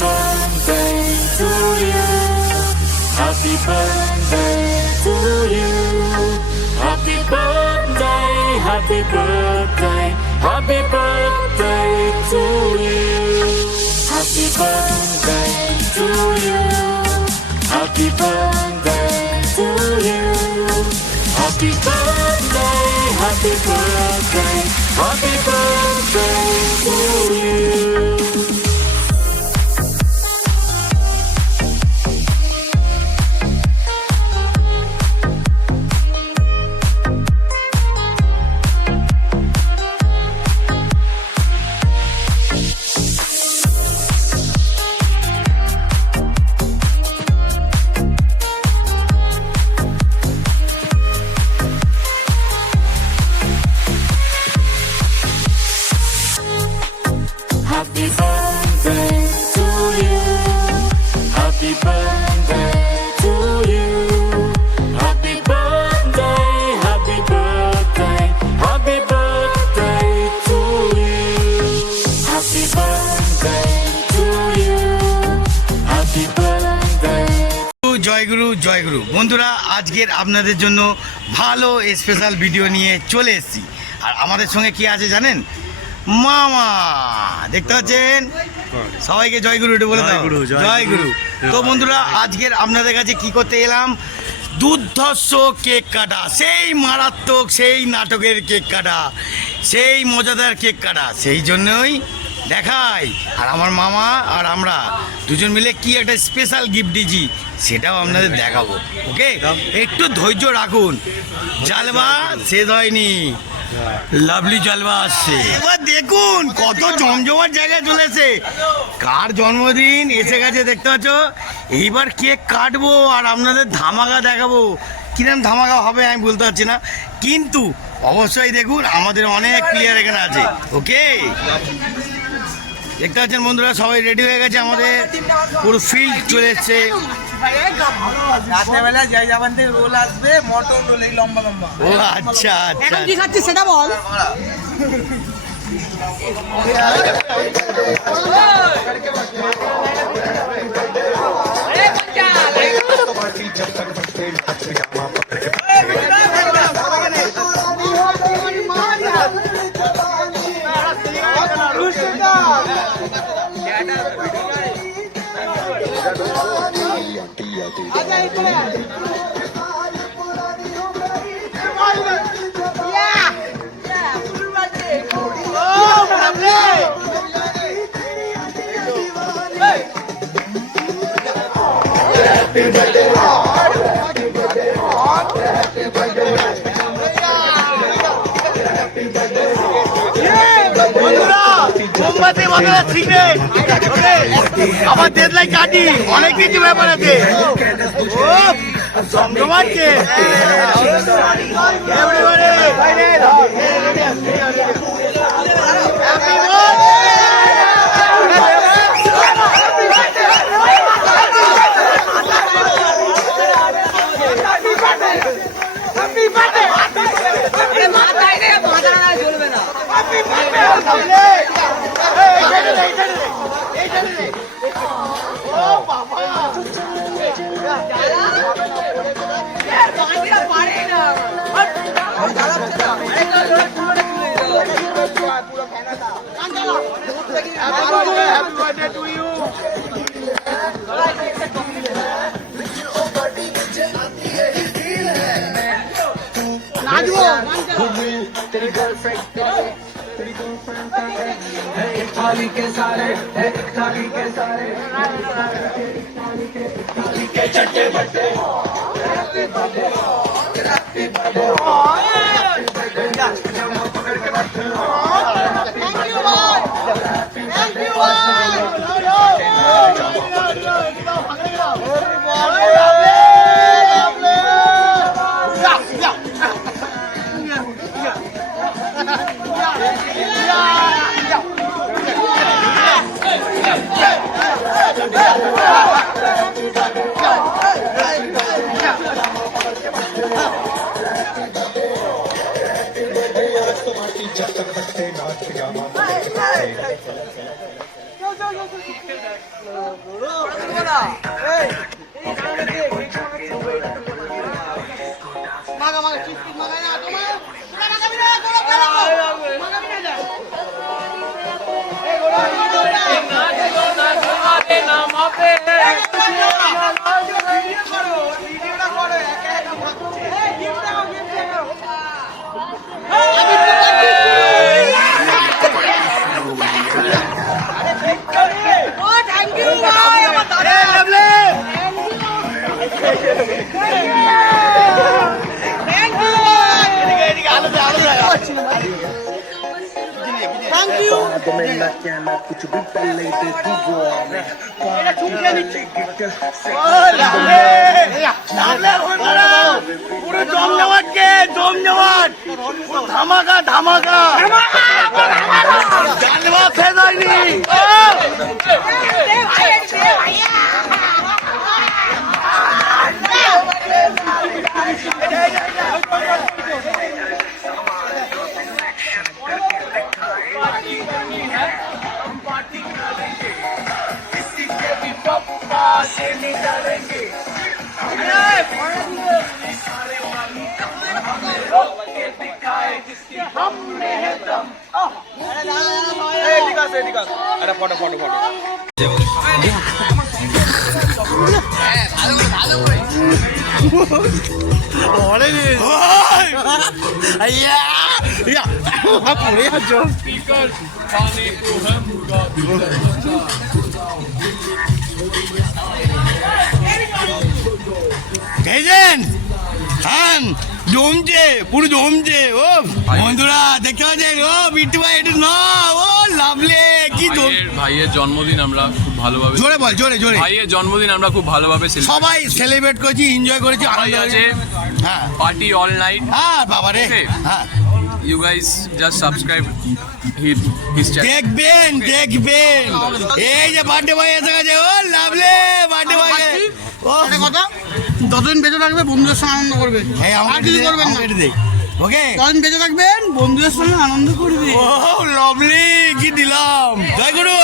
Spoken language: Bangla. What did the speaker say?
birthday to you. Happy birthday to you. Happy birthday, happy birthday, happy birthday to you. Happy birthday to you. Happy birthday to you. Happy birthday, happy birthday, happy birthday to you. Happy birthday to you. Happy birthday to you. Happy birthday, happy birthday, happy birthday to you. Happy birthday to you. Happy birthday. জয়গুরু জয়গুরু বন্ধুরা, আজকের আপনাদের জন্য ভালো স্পেশাল ভিডিও নিয়ে চলে এসেছি। আর আমাদের সঙ্গে কি আছে জানেন? মামা দেখতে পাচ্ছেন। সবাইকে জয়গুরু এটা বলে দাও। জয়গুরু। তো বন্ধুরা, আজকের আপনাদের কাছে কি করতে এলাম? দুর্ধর্ষ কেক কাটা, সেই মারাত্মক, সেই নাটকের কেক কাটা, সেই মজাদার কেক কাটা। সেই জন্যই দেখাই। আর আমার মামা আর আমরা দুজন মিলে কি একটা স্পেশাল গিফট দিয়েছি, সেটাও আপনাদের দেখাবো। ওকে, একটু ধৈর্য রাখুন, জালবা শেষ হয়নি, লাভলি জালবা আসছে। এবার দেখুন কত জমজমার জায়গায় চলেছে। কার জন্মদিন এসে গেছে দেখতে পাচ্ছ। এইবার কেক কাটবো আর আপনাদের ধামাকা দেখাবো। কিরম ধামাকা হবে আমি বলতে পারছি না, কিন্তু অবশ্যই দেখুন আমাদের অনেক প্লেয়ার এখানে আছে। ওকে, দেখতে পাচ্ছেন বন্ধুরা, সবাই রেডি হয়ে গেছে। আমাদের পুরো ফিল্ড চলে এসছে। রাত্রেবেলা জয় জবান থেকে রোল আসবে, মটন রোল, এই লম্বা লম্বা। ও আচ্ছা আচ্ছা, এখন কি খাচ্ছিস সেটা বল। আমার দেশলাই কাটি, অনেক কিছু ব্যাপার আছে। জমজমাচ্ছে तेरी गर्लफ्रेंड एक थाली के सारे, एक थाली के सारे, थाली के चट्टे बट्टे। Happy birthday, happy birthday, thank you भाई, थैंक यू कुछ भी पहले दे दीवाने পুরো জমজমাট কে জমজমাট ধামাকা ধামাকা জানবা ফেদাইনি পড়ে যাচ্ছ জমছে পুরো জমছে ও বন্ধুরা দেখতে পাচ্ছেন ও বিট্টু ভাই এটা না ও লাভলে কি ভাইয়ের জন্মদিন আমরা খুব ভালোভাবে জোরে বল জোরে জোরে ভাইয়ের জন্মদিন আমরা খুব ভালোভাবে সবাই সেলিব্রেট করেছি এনজয় করেছি ভাই আছে হ্যাঁ পার্টি অল নাইট হ্যাঁ বাবা রে Okay. হ্যাঁ you guys just subscribe his channel দেখবেন দেখবেন এই যে বার্থডে বয় এসে গেছে ও লাভলে বার্থডে বয় ও কথা যতদিন বেঁচে থাকবে বন্ধুদের সঙ্গে আনন্দ করবে এই আর আমাকে কিছু করবেন না। দে ওকে যতদিন বেঁচে থাকবেন বন্ধুদের সঙ্গে আনন্দ করবে ও লাভলি কি দিলাম জয় গুরু